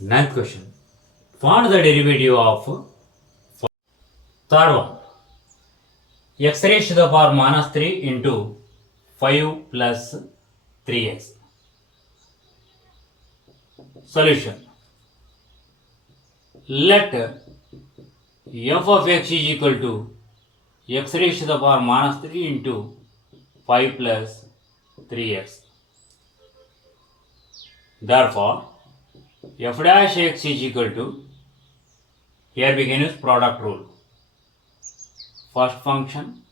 Ninth question. Find the derivative of third one. X raised to the power minus 3 into 5 plus 3x. Solution. Let f of x is equal to x raised to the power minus 3 into 5 plus 3x. Therefore, f dash x is equal to, here we can use product rule. First function,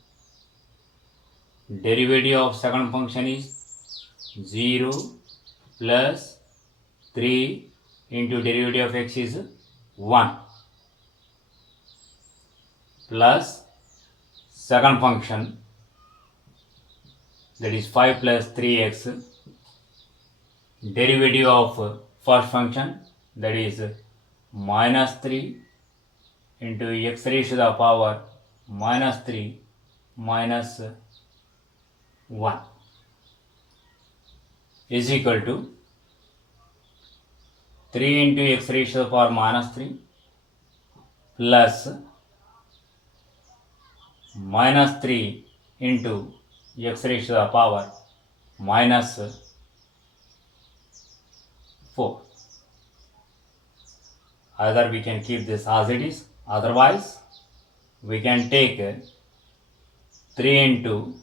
derivative of second function is 0 plus 3 into derivative of x is 1 plus second function, that is 5 plus 3x, derivative of first function, that is minus 3 into x raised to the power minus 3 minus 1 is equal to 3 into x raised to the power minus 3 plus minus 3 into x raised to the power minus 4. Either we can keep this as it is, otherwise we can take 3 into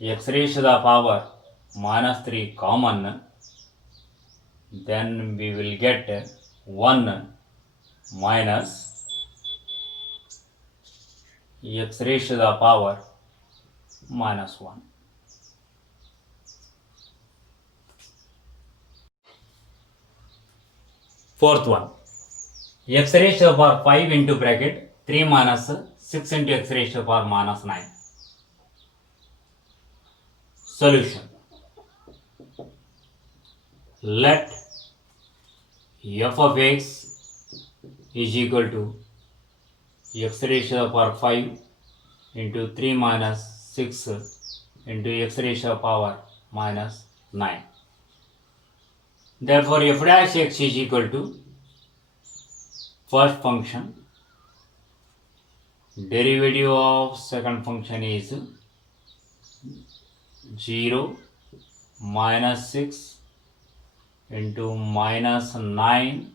x raised to the power minus 3 common, then we will get 1 minus x raised to the power minus 1. Fourth one, x raised to the power 5 into bracket 3 minus 6 into x raised to the power minus 9. Solution. Let f of x is equal to x raised to the power 5 into 3 minus 6 into x raised to the power minus 9. Therefore, f dash x is equal to first function, derivative of second function is 0 minus 6 into minus 9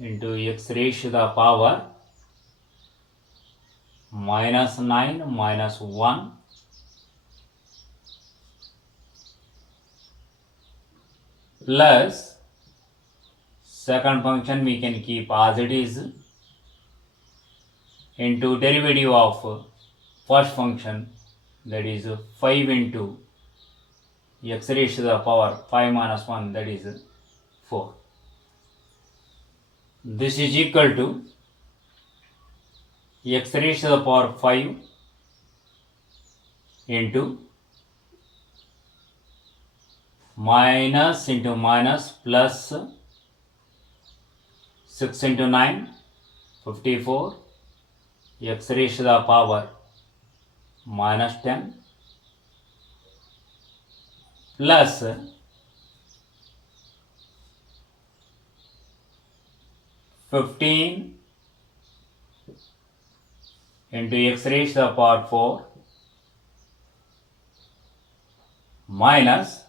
into x raised to the power minus 9 minus 1 plus second function we can keep as it is into derivative of first function, that is 5 into x raised to the power 5 minus 1, that is 4. This is equal to x raised to the power 5 into minus into minus plus 6 into 9, 54, x raised to the power minus 10 plus 15 into x raised to the power 4 minus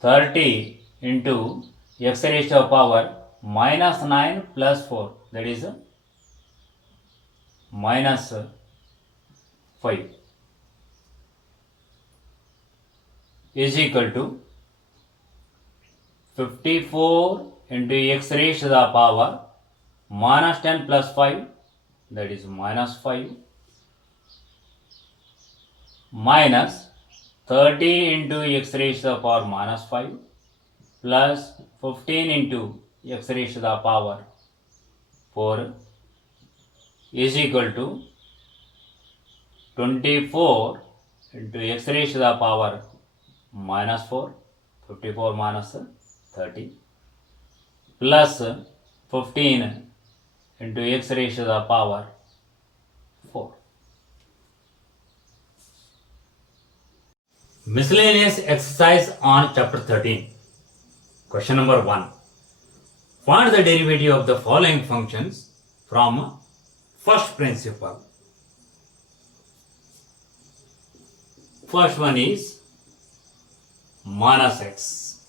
30 into x raised to the power minus 9 plus 4, that is minus 5, is equal to 54 into x raised to the power minus 10 plus 5, that is minus 5, minus 30 into x raised to the power minus 5 plus 15 into x raised to the power 4 is equal to 24 into x raised to the power minus 4, 54 minus 30 plus 15 into x raised to the power 4. Miscellaneous exercise on chapter 13. Question number 1. Find the derivative of the following functions from first principle. First one is minus x.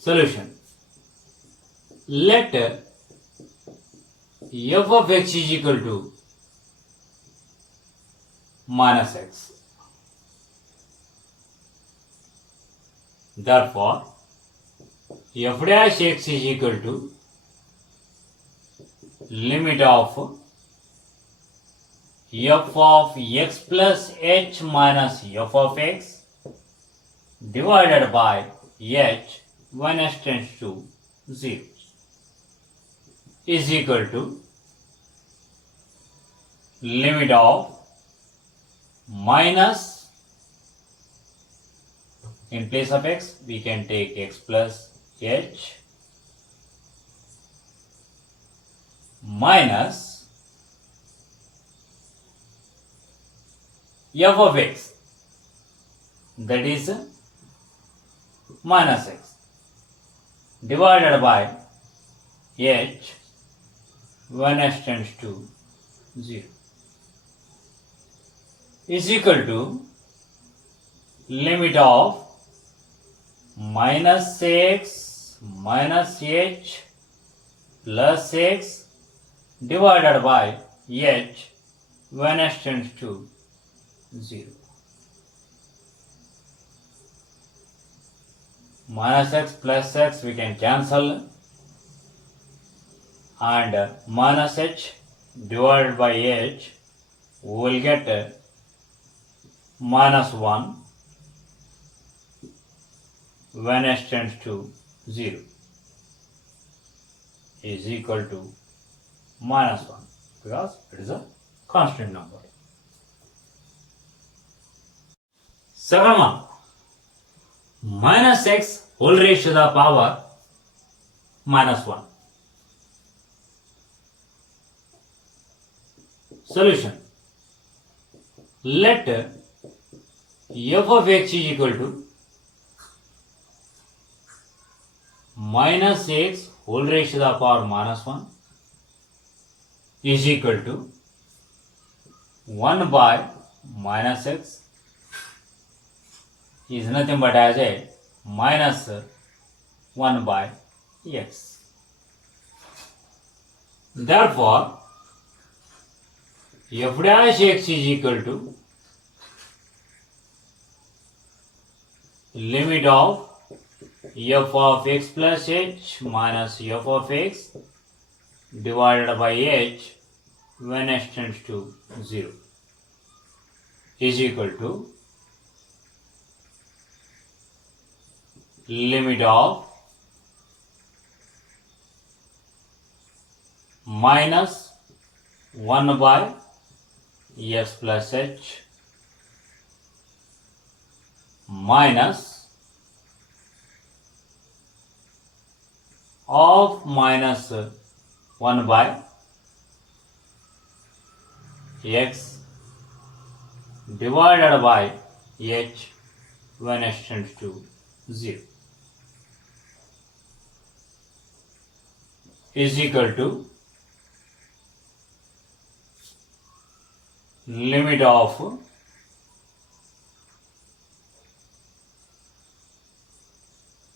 Solution. Let f of x is equal to minus x. Therefore, f dash x is equal to limit of f of x plus h minus f of x divided by h when x tends to 0 is equal to limit of minus, in place of x we can take x plus h minus f of x, that is minus x, divided by h when x tends to 0 is equal to limit of minus x minus h plus x divided by h when x tends to 0. Minus x plus x we can cancel, and minus h divided by h we will get minus 1 when x tends to 0 is equal to minus 1 because it is a constant number. Second one, minus x whole raised to the power minus 1. Solution. Let f of x is equal to minus x whole raised to the power minus 1 is equal to 1 by minus x is nothing but as a minus 1 by x. Therefore, f dash x is equal to limit of f of x plus h minus f of x divided by h when x tends to 0 is equal to limit of minus 1 by x plus h minus of minus 1 by x divided by h when x tends to 0 is equal to limit of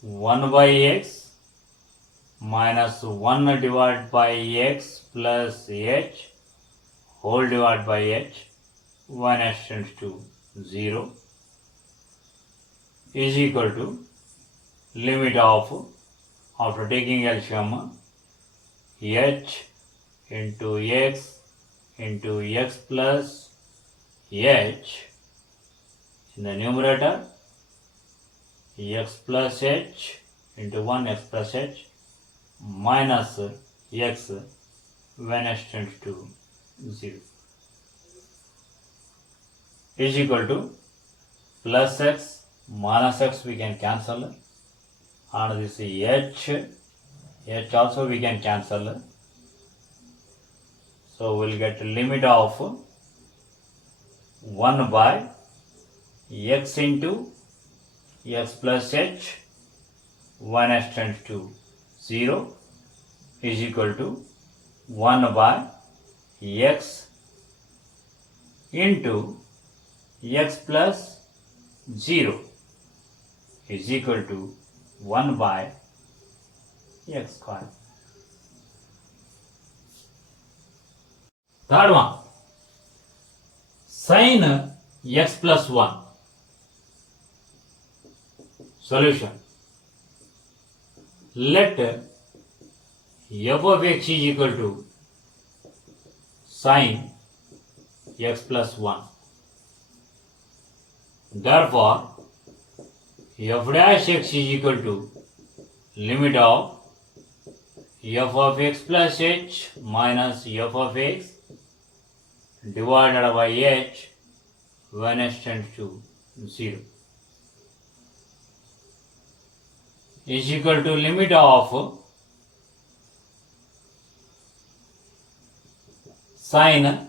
one by x minus 1 divided by x plus h whole divided by h when x tends to 0 is equal to limit of, after taking LCM, h into x plus h in the numerator, x plus h into 1 x plus h minus x when x tends to 0 is equal to plus x minus x we can cancel, and this h also we can cancel, so we'll get limit of 1 by x into x plus h 1s tends to 0 is equal to 1 by x into x plus 0 is equal to 1 by x square. Third one, sin x plus 1. Solution. Let f of x is equal to sin x plus 1. Therefore, f dash x is equal to limit of f of x plus h minus f of x divided by h when h tends to 0 is equal to limit of sin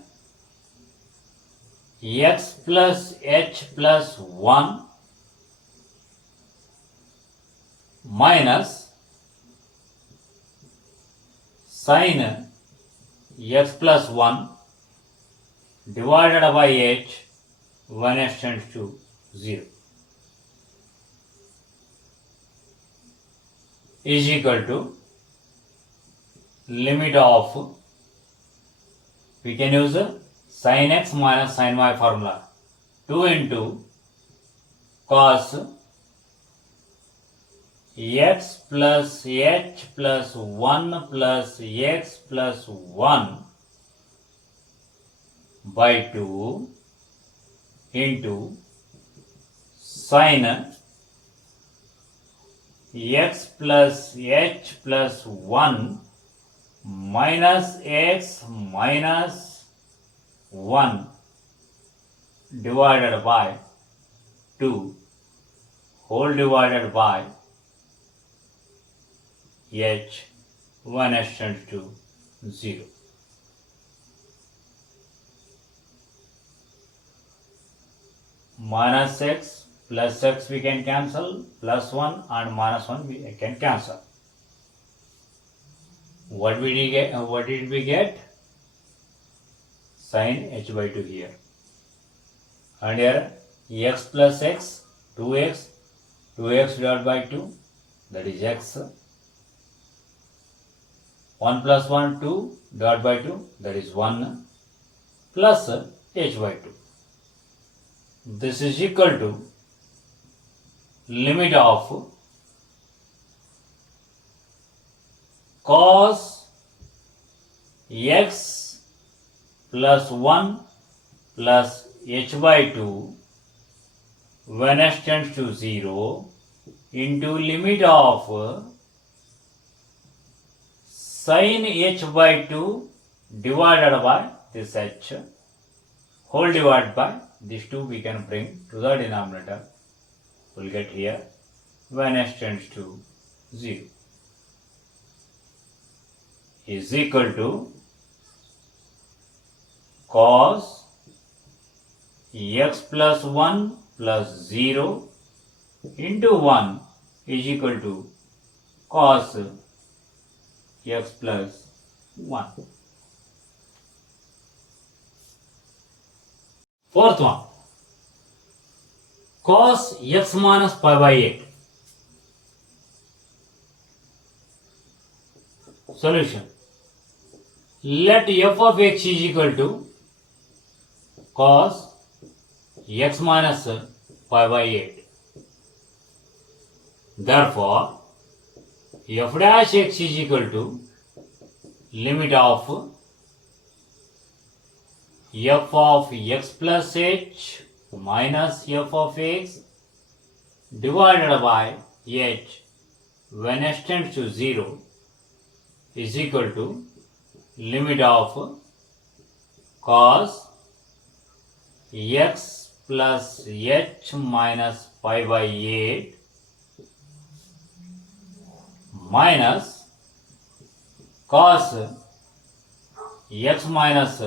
x plus h plus 1 minus sin x plus 1 divided by h when h tends to 0 is equal to limit of, we can use sin x minus sin y formula, 2 into cos x plus h plus 1 plus x plus 1 by 2 into sin x plus h plus 1 minus x minus 1 divided by 2 whole divided by h when h tends to 0. Minus x plus x we can cancel, plus 1 and minus 1 we can cancel. What did we get? Sin h by 2 here. And here x plus x, 2x divided by 2, that is x. 1 plus 1, 2 divided by 2, that is 1 plus h by 2. This is equal to limit of cos x plus 1 plus h by 2 when h tends to 0 into limit of sin h by 2 divided by this h whole divided by these 2 we can bring to the denominator. We'll get here when h tends to 0 is equal to cos x plus 1 plus 0 into 1 is equal to cos x plus 1. Fourth one, cos x minus pi by 8. Solution. Let f of x is equal to cos x minus pi by 8. Therefore, f dash x is equal to limit of f of x plus h minus f of x divided by h when h tends to 0 is equal to limit of cos x plus h minus pi by 8 minus cos x minus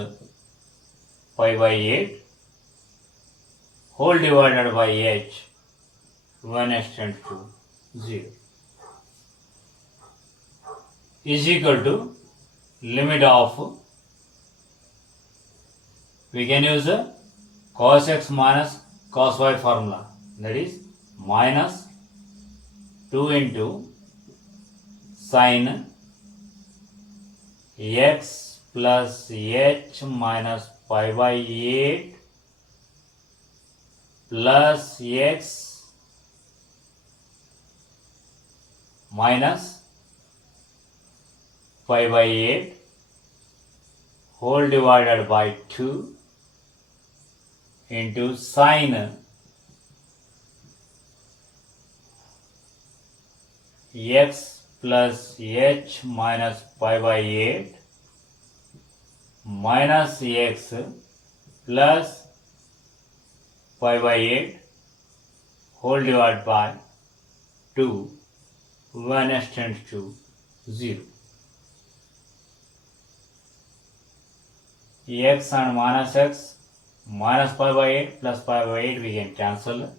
pi by 8 whole divided by h when x tends to 0 is equal to limit of, we can use a cos x minus cos y formula, that is minus 2 into sin x plus h minus pi by 8 plus x minus pi by 8 whole divided by 2 into sin x plus h minus pi by 8 minus x plus pi by 8 whole divided by 2 when x tends to 0. X and minus x minus pi by 8 plus pi by 8 we can cancel.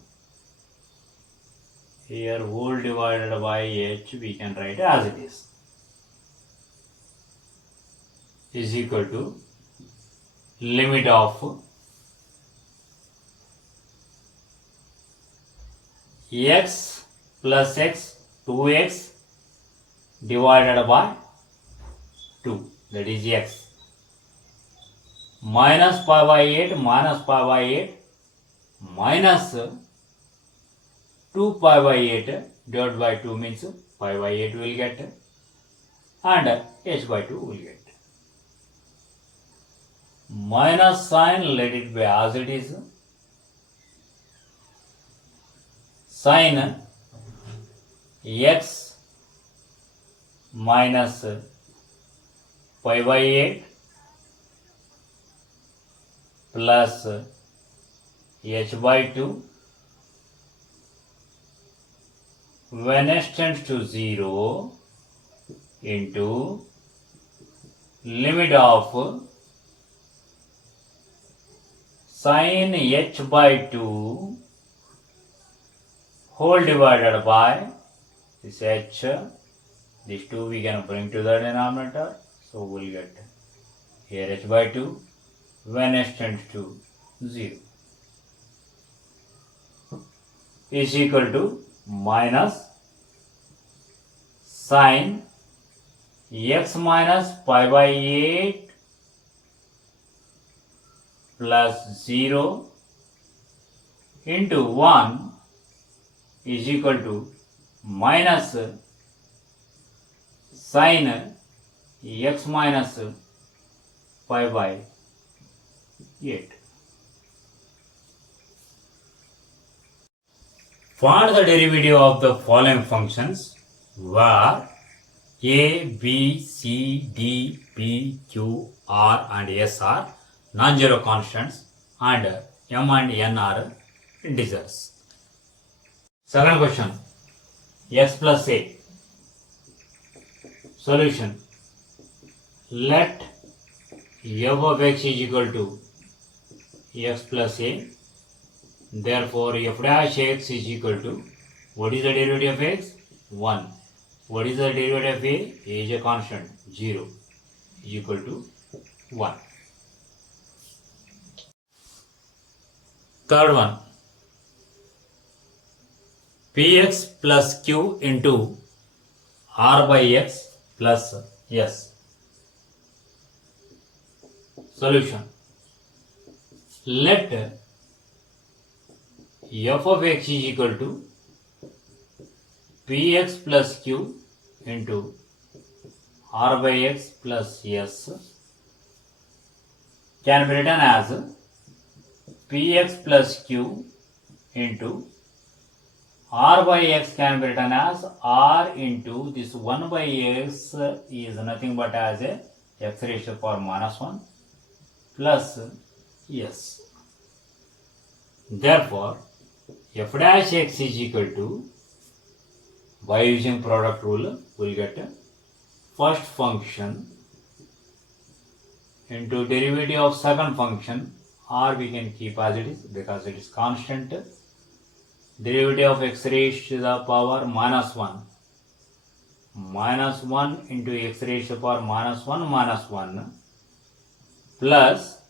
Here whole divided by h we can write as it is equal to limit of x plus x 2x divided by 2, that is x, minus pi by 8 minus pi by 8 minus 2 pi by 8 divided by 2 means pi by 8 will get and h by 2 will get. Minus sign, let it be as it is. Sin x minus pi by 8 plus h by 2 when x tends to 0 into limit of sin h by 2 whole divided by this h, these 2 we can bring to the denominator, so we'll get here h by 2 when x tends to 0 is equal to minus sin x minus pi by 8 plus 0 into 1 is equal to minus sin x minus pi by 8. Find the derivative of the following functions where a, b, c, d, p, q, r and s are non-zero constants and m and n are integers. Second question, x plus a. Solution, let f of x is equal to x plus a. Therefore, f dash x is equal to, what is the derivative of x? 1. What is the derivative of a? A is a constant, 0 is equal to 1. Third one, px plus q into r by x plus s. Solution, let f of x is equal to px plus q into r by x plus s can be written as px plus q into r by x can be written as r into this 1 by x is nothing but as a x raised to the power minus 1 plus s. Therefore, f dash x is equal to, by using product rule, we will get first function into derivative of second function, or we can keep as it is because it is constant, derivative of x raised to the power minus 1. Minus 1 into x raised to the power minus 1 plus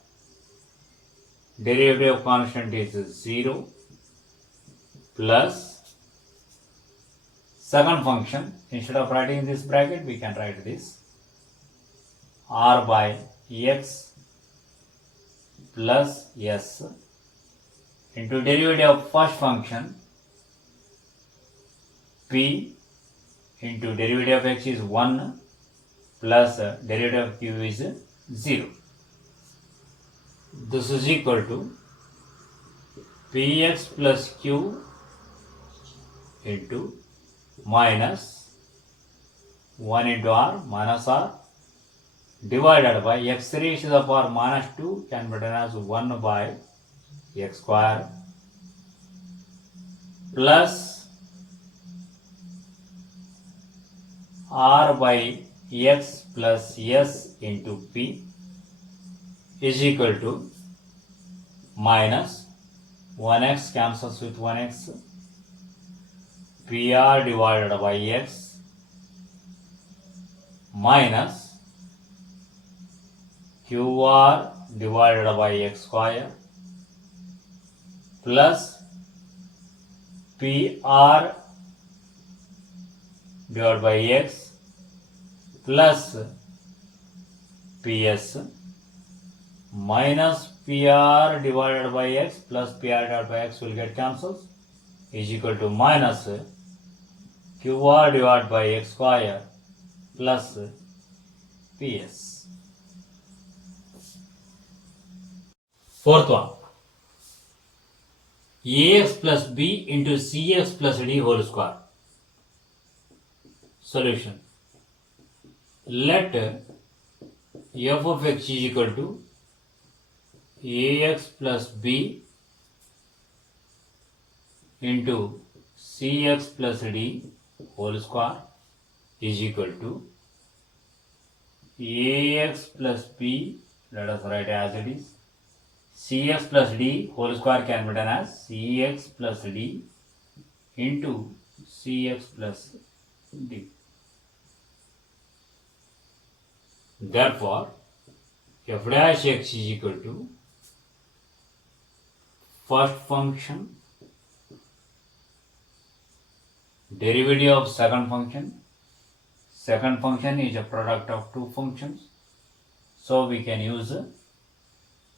derivative of constant is 0 plus second function. Instead of writing this bracket, we can write this r by x plus s into derivative of first function p into derivative of x is 1 plus derivative of q is 0. This is equal to px plus q into minus 1 into r minus r divided by x raised to the power minus 2 can be written as 1 by x square plus r by x plus s into p is equal to minus 1x cancels with 1x, pr divided by x minus qr divided by x square plus pr divided by x plus ps minus pr divided by x plus pr divided by x will get cancelled is equal to minus qr divided by x square plus ps. Fourth one, ax plus b into cx plus d whole square. Solution. Let f of x is equal to ax plus b into cx plus d whole square is equal to ax plus b, let us write as it is, cx plus d whole square can be written as cx plus d into cx plus d. Therefore, f dash x is equal to first function derivative of second function. Second function is a product of two functions, so we can use a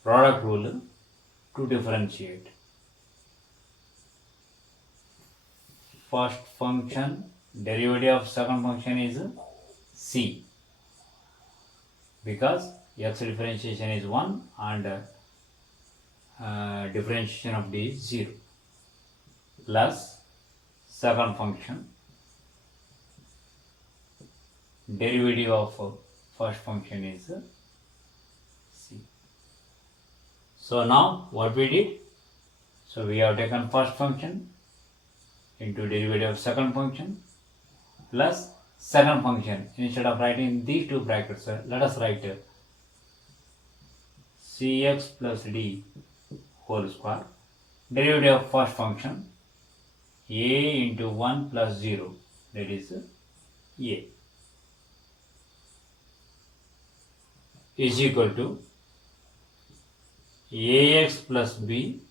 product rule to differentiate. First function derivative of second function is c, because x differentiation is 1 and differentiation of d is 0, plus second function derivative of first function is c. So now what we did? So we have taken first function into derivative of second function plus second function. Instead of writing these two brackets, let us write cx plus d whole square derivative of first function a into 1 plus 0, that is a, is equal to ax plus b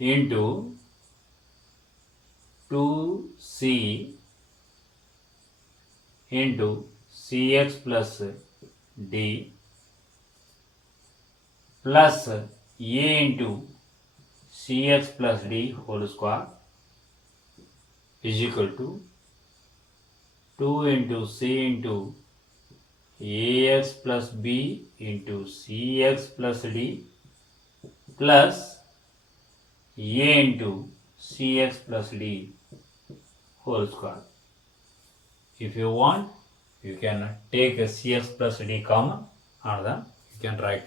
into 2c into cx plus d plus a into cx plus d whole square is equal to 2 into c into ax plus b into cx plus d plus a into cx plus d whole square. If you want, you can take a cx plus d common and then you can write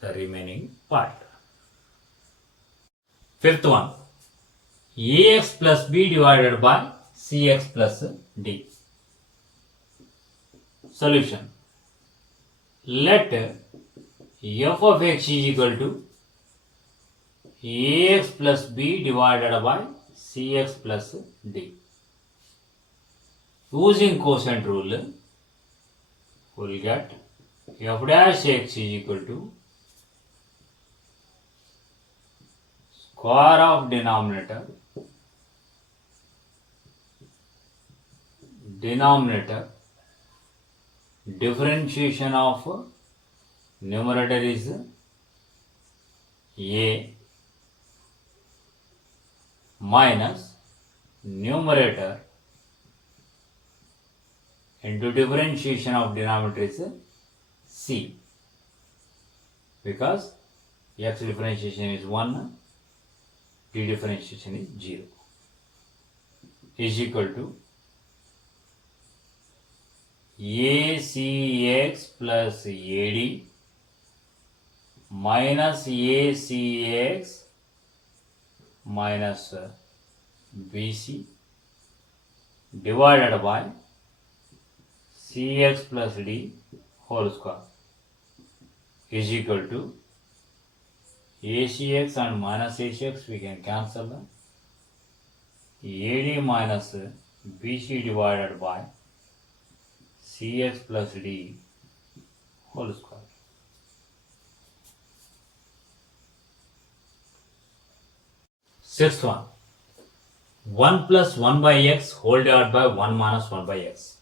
the remaining part. Fifth one, ax plus b divided by cx plus d. Solution. Let f of x is equal to ax plus b divided by cx plus d. Using quotient rule, we will get f dash x is equal to square of denominator differentiation of numerator is a minus numerator into differentiation of denominator is c, because x differentiation is 1, d differentiation is 0, is equal to acx plus ad minus acx minus bc divided by cx plus d whole square is equal to acx and minus acx we can cancel them, ad minus bc divided by cx plus d whole square. Sixth one, 1 plus 1 by x whole divided by 1 minus 1 by x.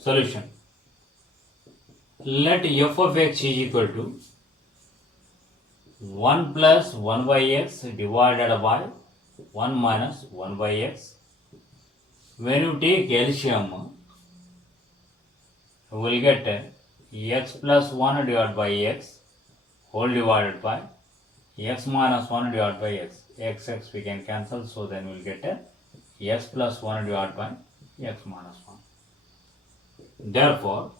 Solution. Let f of x is equal to 1 plus 1 by x divided by 1 minus 1 by x. When you take LCM, you will get x plus 1 divided by x whole divided by x minus 1 divided by x. X we can cancel, so then we will get x plus 1 divided by x minus 1. Therefore,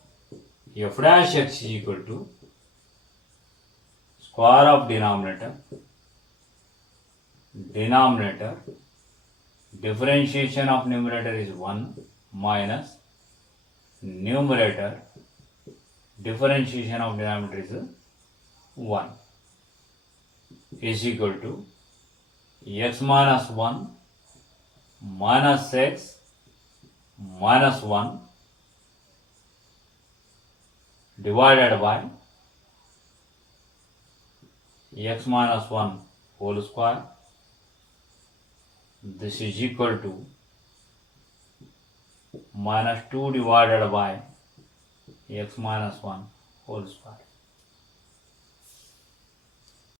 f dash x is equal to square of denominator differentiation of numerator is 1 minus numerator differentiation of denominator is 1 is equal to x minus 1 minus x minus 1 divided by x minus 1 whole square. This is equal to minus 2 divided by x minus 1 whole square.